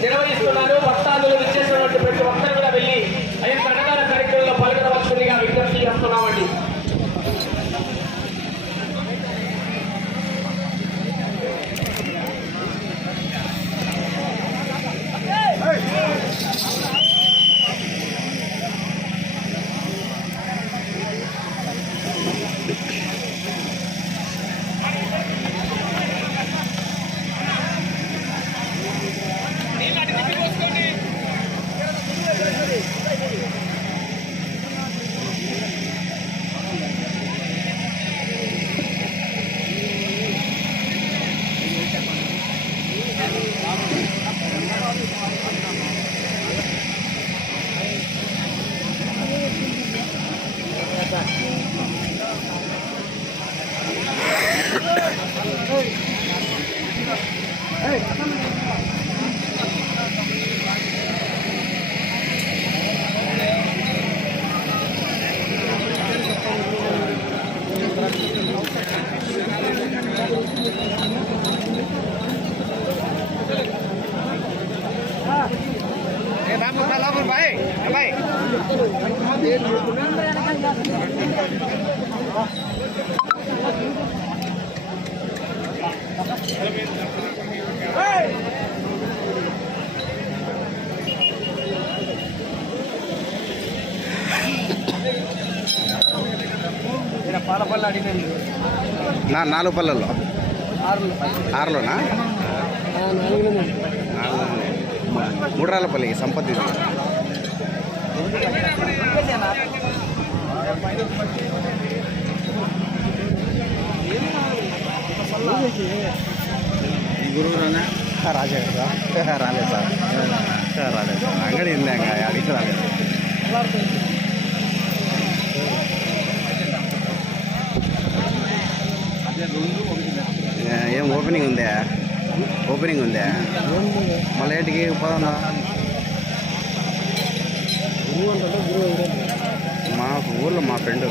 నిర్వహిస్తున్నారు నాలుగు పళ్ళల్లో? ఆరులోనా? నాలుగు మూడు రాళ్ళ పల్లి సంపత్తి ఇది. రాజా కదా రాలేదు సార్. రాలేదు సార్. అంగడి ఇందాక అడిగి రాలేదు ఏ- ఏం ఓపెనింగ్ ఉందా ఓపెనింగ్ ఉందా మళ్ళీ ఏంటికి పోదా మా ఊర్లో మా ఫ్రెండ్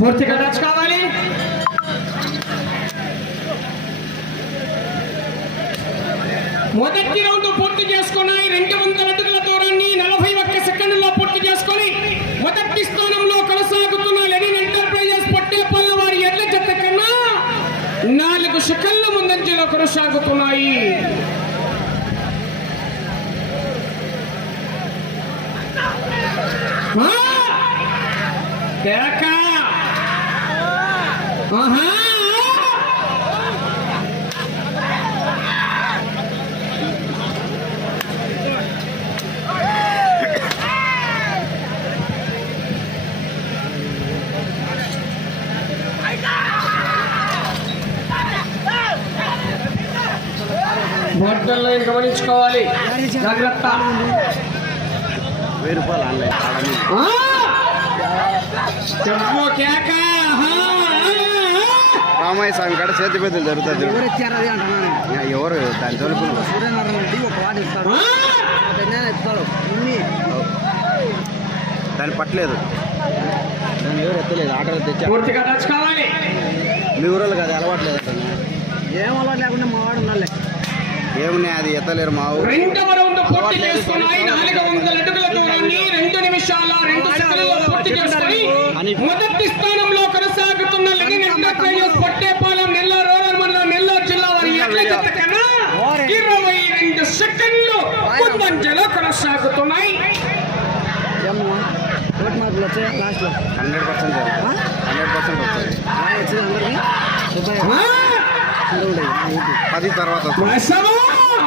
పూర్తిగా నచ్చుకోవాలి కావాలి మొదటి రౌండ్ పూర్తి చేసుకున్నాయి రెండు వందల అడుగుల దూరాన్ని నలభై ఒక్క సెకండ్లో పూర్తి చేసుకొని మొదటి స్థానంలో కొనసాగుతున్న లెనిన్ ఎంటర్ప్రైజెస్ పట్టేపల్ల వారి ఎడ్ల జత కన్నా నాలుగు సెకండ్ల ముందంజలో కొనసాగుతున్నాయి. ఆ! భోజనంలో గమనించుకోవాలి జాగ్రత్త వెయ్యి రూపాయలు ఆన్లైన్ రామయ్య స్వామి కాడ చేతి పెద్దలు జరుగుతుంది ఎవరు ఇచ్చారు అది అంటున్నాను ఇంకా ఎవరు దాని ఇన్ని. దాన్ని పట్టలేదు. దాన్ని ఎవరు ఎత్తలేదు? ఆటోలో తెచ్చా పూర్తిగా టచ్ కావాలి మీ ఊరోళ్ళు కదా అలవాట్లేదు ఏం అలవాటు లేకుండా మా వాడు ఉన్నాలే ఏమున్నాయి? అది ఎత్తలేరు మా ఊరు. రెండవ రౌండ్ పూర్తి చేసుకున్నాయి నాలుగు వందల అడుగుల దూరాన్ని రెండు నిమిషాల రెండు సెకండ్లలో పూర్తి చేసుకొని మొదటి స్థానంలో కొనసాగుతున్న Lenin enterprises Pottepalem Nellore rural మండలం నెల్లూరు జిల్లా వారి ఎడ్ల జత కన్నా ఇరవై రెండు సెకండ్లు ముందంజలో కొనసాగుతున్నాయి ఓటు మార్కులు వచ్చాయి లాస్ట్లో హండ్రెడ్ పర్సెంట్ హండ్రెడ్ పర్సెంట్ వచ్చింది అందరికి పది తర్వాత!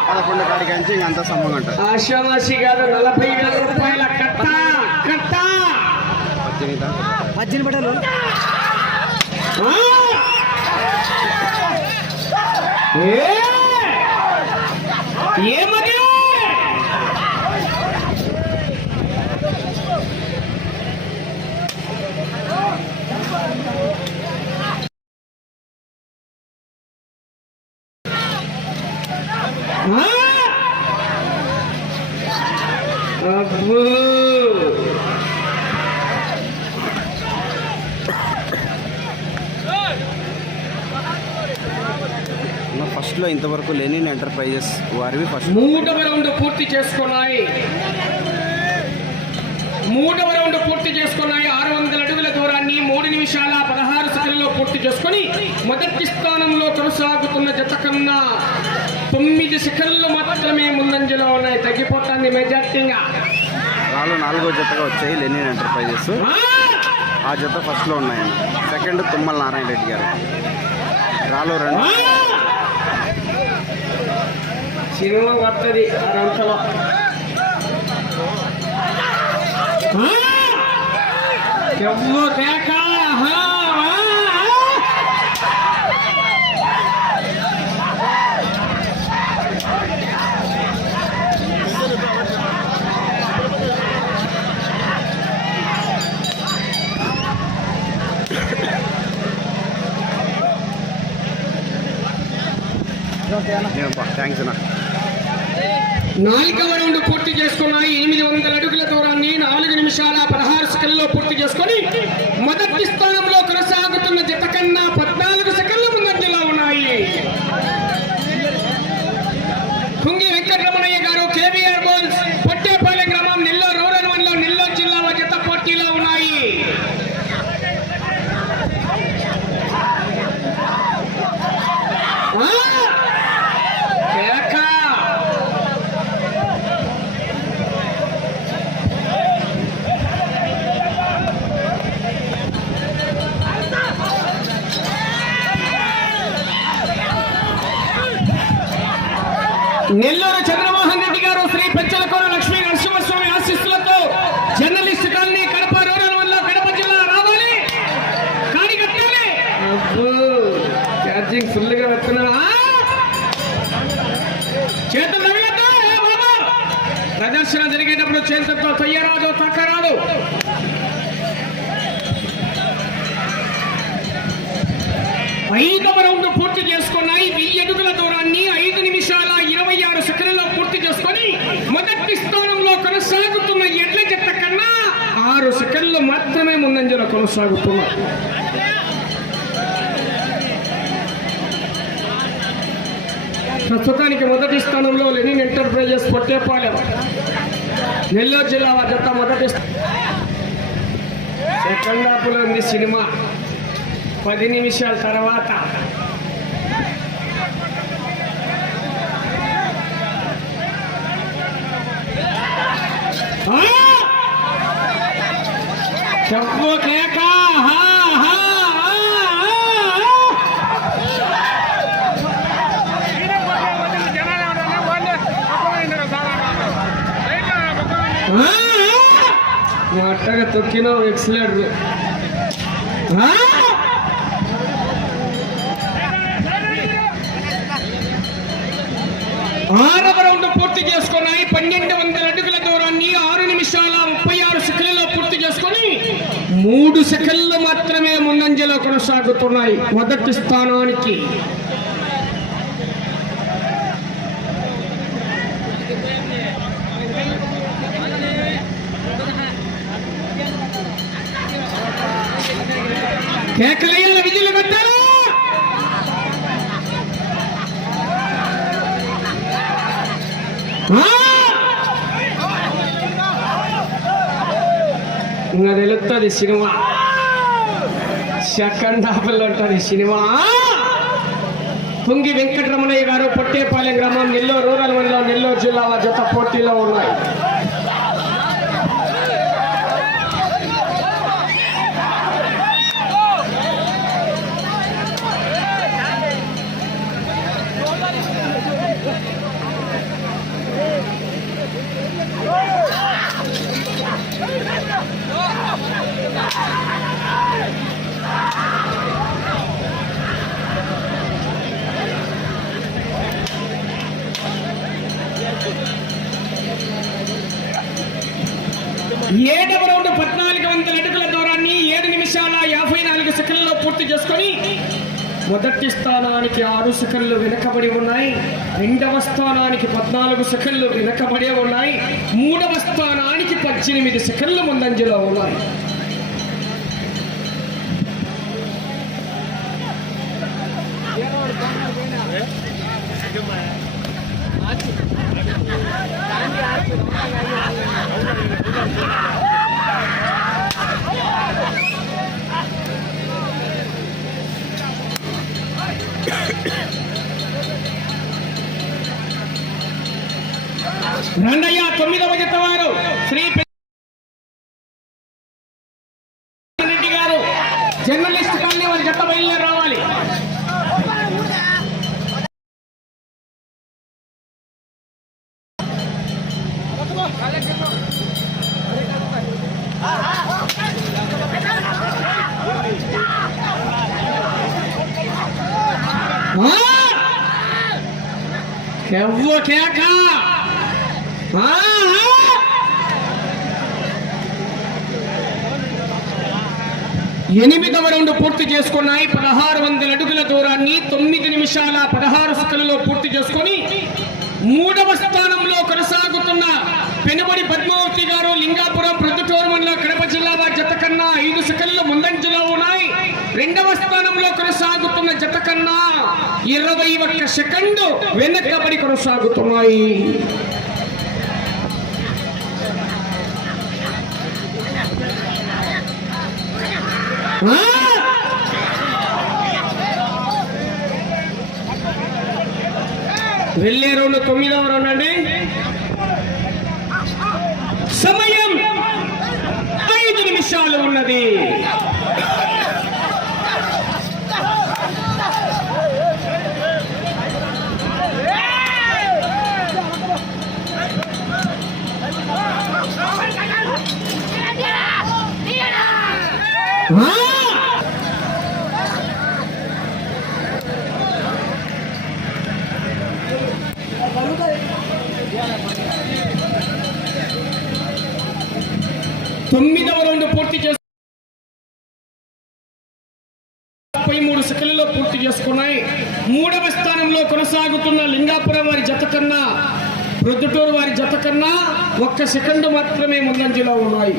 పదకొండు కాడికి అంచి ఇంక అంతా సమంగా ఉంటుంది ఆషామాషి గారు నలభై వేల రూపాయల కట్ట కట్ట పద్దెనిమిది పద్దెనిమిది బట్టలు ఆ! ఏ! ఏమది ఇంతవరకు లెనిన్ ఎంటర్ప్రైజెస్ వారివి ఫస్ట్ మూడవ రౌండ్ పూర్తి చేసుకున్నాయి. మూడవ రౌండ్ పూర్తి చేసుకున్నాయి. ఆరు వందల అడుగుల దూరాన్ని మూడు నిమిషాల పదహారు సెకండ్లలో పూర్తి చేసుకొని మొదటి స్థానంలో కొనసాగుతున్న జత కన్నా తొమ్మిది సెకండ్లు మాత్రమే ముందంజలో ఉన్నాయి. తగ్గిపోతుంది మెజార్టీగా నాలుగో జతగా వచ్చాయి లెనిన్ ఎంటర్ప్రైజెస్ ఆ! జత ఫస్ట్లో ఉన్నాయండి. సెకండ్ తుమ్మల నారాయణ రెడ్డి గారు. రాళ్ళు రెండు. ఆ! సినిమా వస్తుంది అరంతలో ఎవ్వో కేక హా, ఆ, ఆ. థ్యాంక్స్ అన్న నాలుగవ రౌండ్ పూర్తి చేసుకున్నాయి. ఎనిమిది వందల అడుగుల దూరాన్ని నాలుగు నిమిషాల పదహారు సెకండ్లో పూర్తి చేసుకొని మొదటి స్థానంలో కొనసాగుతున్న జత కన్నా పద్నాలుగు సెకండ్ల ముందంజలో ఉన్నాయి కుంగి వెంకటరమణయ్య గారు కేవీఆర్ బోల్స్ పొట్టేపాలెం గ్రామం నెల్లూరు రూరల్ మండలం నెల్లూరు జిల్లా వారి జత పోటీలో ఉన్నాయి ఆ! కేక! నెల్లూరు చంద్రమోహన్ రెడ్డి గారు శ్రీ పెంచలకోన లక్ష్మీ నరసింహస్వామి ఆశీస్సులతో జర్నలిస్ట్ కాలనీ కడప రూరల్ వల్ల కడప జిల్లా రావాలి కాడి కట్టాలి ఛార్జింగ్ ఫుల్గా పెట్టుకున్నా చేతులు తగిలద్దు, ఏ బాబు? ప్రదర్శన జరిగేటప్పుడు చేతులతో తొయ్యరాదు తక్కరాదు ఐదవ రౌండ్ పూర్తి చేసుకున్నాయి. వెయ్యి అడుగుల దూరాన్ని ఐదు నిమిషాల ఇరవై ఆరు సెకండ్లో పూర్తి చేసుకొని మొదటి స్థానంలో కొనసాగుతున్న ఎడ్ల జట్ల కన్నా ఆరు సెకండ్లు మాత్రమే ముందంజలో కొనసాగుతున్నారు ప్రస్తుతానికి మొదటి స్థానంలో లెనిన్ ఎంటర్ప్రైజెస్ పొట్టేపాలెం. నెల్లూరు జిల్లా వారి మొదటి స్థా- సెకండ్ హాఫ్లో ఉంది సినిమా. పది నిమిషాల తర్వాత! చెప్పు కేక. మా అట్టగా తొక్కినావు ఎక్సలేటర్ ఆ! ఆరవ రౌండ్ పూర్తి చేసుకున్నాయి పన్నెండు వందల అడుగుల దూరాన్ని ఆరు నిమిషాల ముప్పై ఆరు సెకండ్లలో పూర్తి చేసుకొని మూడు సెకండ్లు మాత్రమే ముందంజలో కొనసాగుతున్నాయి మొదటి స్థానానికి. కేకలయ్యాల ఉంటుంది సినిమా. సెకండ్ హాఫ్లో ఉంటుంది సినిమా. తుంగి వెంకటరమణయ్య గారు పొట్టేపాలెం గ్రామం నెల్లూరు రూరల్ మండలం నెల్లూరు జిల్లా జత పోటీలో ఉన్నాయి. ఏడవ రౌండ్ పద్నాలుగు వందల అడుగుల దూరాన్ని ఏడు నిమిషాల యాభై నాలుగు సెకండ్లలో పూర్తి చేసుకొని మొదటి స్థానానికి ఆరు సెకండ్లు వెనకబడి ఉన్నాయి. రెండవ స్థానానికి పద్నాలుగు సెకండ్లు వెనకబడే ఉన్నాయి. మూడవ స్థానానికి పద్దెనిమిది సెకండ్లు ముందంజలో ఉన్నాయి. రండయ్య తొమ్మిదవ జత వారు. శ్రీ పె- రెడ్డి గారు జర్నలిస్ట్ కాలనీ వారి జత బయలుదేరి రావాలి ఆ! కెవ్వ కేక ఆ! ఆ! ఎనిమిదవ రౌండ్ పూర్తి చేసుకున్నాయి. పదహారు వందల అడుగుల దూరాన్ని తొమ్మిది నిమిషాల పదహారు సెకండ్లలో పూర్తి చేసుకొని మూడవ స్థానంలో కొనసాగుతున్న పెనుబడి పద్మావతి గారు లింగాపురం ప్రొద్దుటూరు మండలం కడప జిల్లా వారి జత కన్నా ఐదు సెకండ్లు ముందంజలో ఉన్నాయి. రెండవ స్థానంలో కొనసాగుతున్న జత కన్నా ఇరవై ఒక్క సెకండ్ వెనకబడి కొనసాగుతున్నాయి. వెళ్ళే రౌండ్ తొమ్మిదవ రౌండ్ అండి. సమయం ఐదు నిమిషాలు ఉన్నది ఆ! తొమ్మిదవ రౌండ్ పూర్తి చేసి ముప్పై మూడు సెకండ్లలో పూర్తి చేసుకున్నాయి. మూడవ స్థానంలో కొనసాగుతున్న లింగాపురం వారి జత కన్నా ప్రొద్దుటూరు వారి జత కన్నా ఒక్క సెకండ్ మాత్రమే ముందంజలో ఉన్నాయి.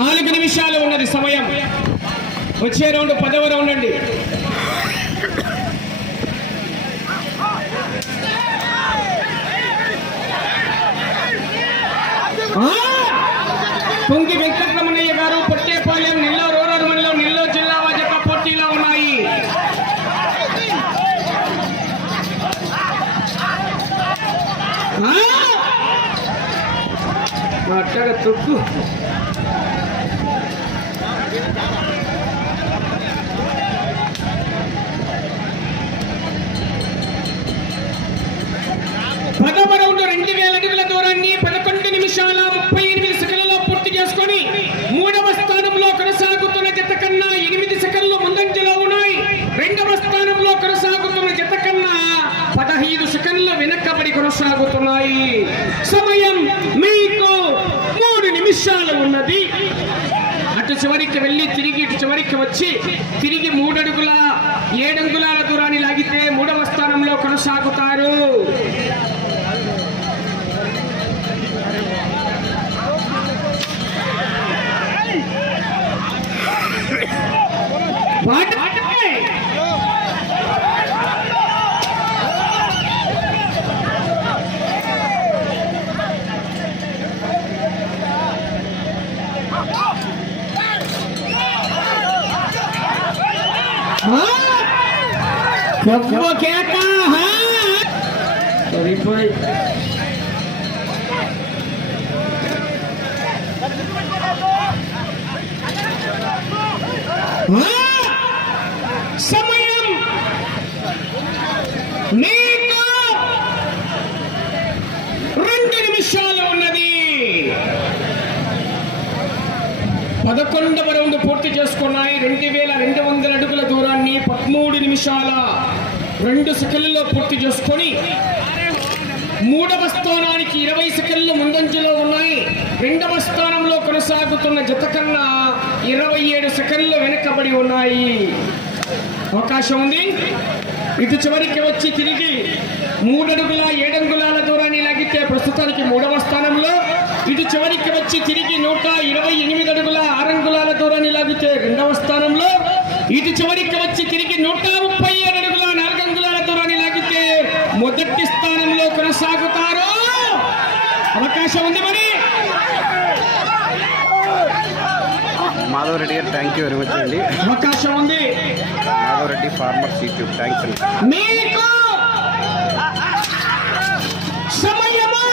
నాలుగు నిమిషాలు ఉన్నది సమయం. వచ్చే రౌండ్ పదవ రౌండ్ అండి. పొంగి వెంకటరమణయ్య గారు పొట్టేపాలెం నెల్లూరు రూరల్ మండలం నెల్లూరు జిల్లా వాజక పోటీలో ఉన్నాయి. అట్టగా తొక్కు పదవ రౌండ్ రెండు వేల అడుగుల దూరాన్ని పదకొండు నిమిషాల ముప్పై ఎనిమిది సెకండ్లలో పూర్తి కొనసాగుతున్నాయి సమయం మీకు మూడు నిమిషాలు ఉన్నది అటు చివరికి వెళ్ళి తిరిగి వచ్చి తిరిగి మూడడుగుల ఏడంగుళాల దూరాన్ని లాగితే మూడవ స్థానంలో కొనసాగుతారు వాట్- కవ్వ కేక హా? సరిపోయి సమయం నీకు రెండు నిమిషాలు ఉన్నది. పదకొండవ రౌండ్ పూర్తి చేసుకున్నాయి. రెండు వేల రెండు వందల అడుగుల దూరాన్ని పదమూడు నిమిషాల రెండు సెకండ్లలో పూర్తి చేసుకొని మూడవ స్థానానికి ఇరవై సెకండ్లు ముందంజలో ఉన్నాయి. రెండవ స్థానంలో కొనసాగుతున్న జత కన్నా ఇరవై ఏడు సెకండ్లు వెనుకబడి ఉన్నాయి. అవకాశం ఉంది. ఇటు చివరికి వచ్చి తిరిగి మూడడుగుల ఏడంగుళాల దూరాన్ని లాగితే ప్రస్తుతానికి మూడవ స్థానంలో. ఇటు చివరికి వచ్చి తిరిగి నూట ఇరవై ఎనిమిది అడుగుల ఆరంగుళాల దూరాన్ని లాగితే రెండవ స్థానంలో. ఇటు చివరికి వచ్చి తిరిగి నూట ముప్పై ఏడు అడుగుల నాలుగంగుళాల దూరాన్ని లాగితే మొదటి స్థానంలో కొనసాగుతారు. అవకాశం ఉంది మరి. మాధవ్ రెడ్డి గారు థ్యాంక్ యూ వెరీ మచ్ అండి. అవకాశం ఉంది. మాధవ్ రెడ్డి యూట్యూబ్ థ్యాంక్స్ అండి. మీకు సమయము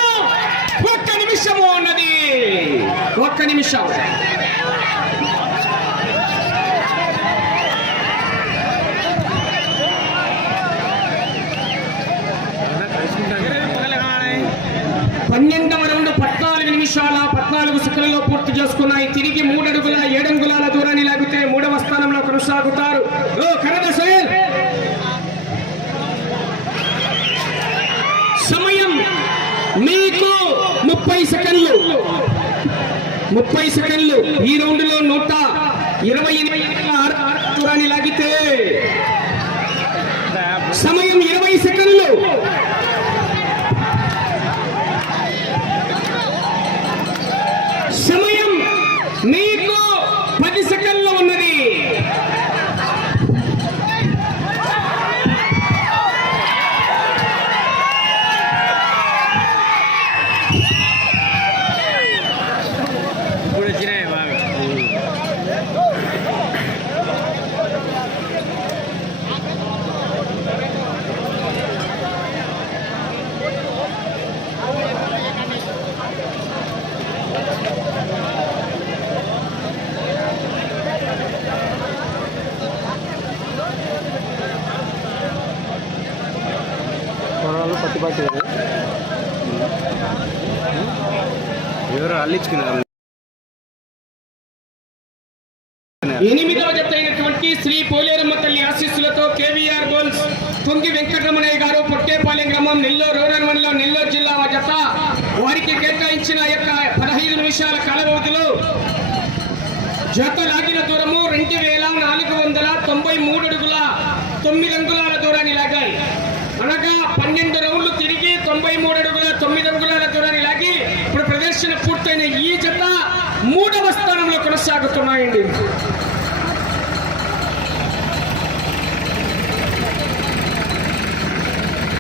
ఒక్క నిమిషము ఉన్నది. ఒక్క నిమిషం. పన్నెండవ రౌండ్ పద్నాలుగు నిమిషాల పద్నాలుగు సెకండ్లో పూర్తి చేసుకున్నాయి. తిరిగి మూడడుగుల ఏడంగుల దూరాన్ని లాగితే మూడవ స్థానంలో కొనసాగుతారు. ఓ కరద సోయల్ సమయం మీకు ముప్పై సెకండ్లు. ముప్పై సెకండ్లు. ఈ రౌండ్లో నూట ఇరవై ఎనిమిది ఆరు ఆరు దూరాన్ని లాగితే సమయం ఇరవై సెకండ్లు సమయం మీకు పది సెకండ్లు ఉన్నది ఇప్పుడు వచ్చినాయి బాగా కూరగాయలు పత్తి పత్తి ఎవరు అల్లించుకున్నారు ఎనిమిదవ జత అయినటువంటి శ్రీ పోలేరమ్మ తల్లి ఆశీస్సులతో కేవీఆర్ గోల్స్ పొంగి వెంకటరమణయ్య గారు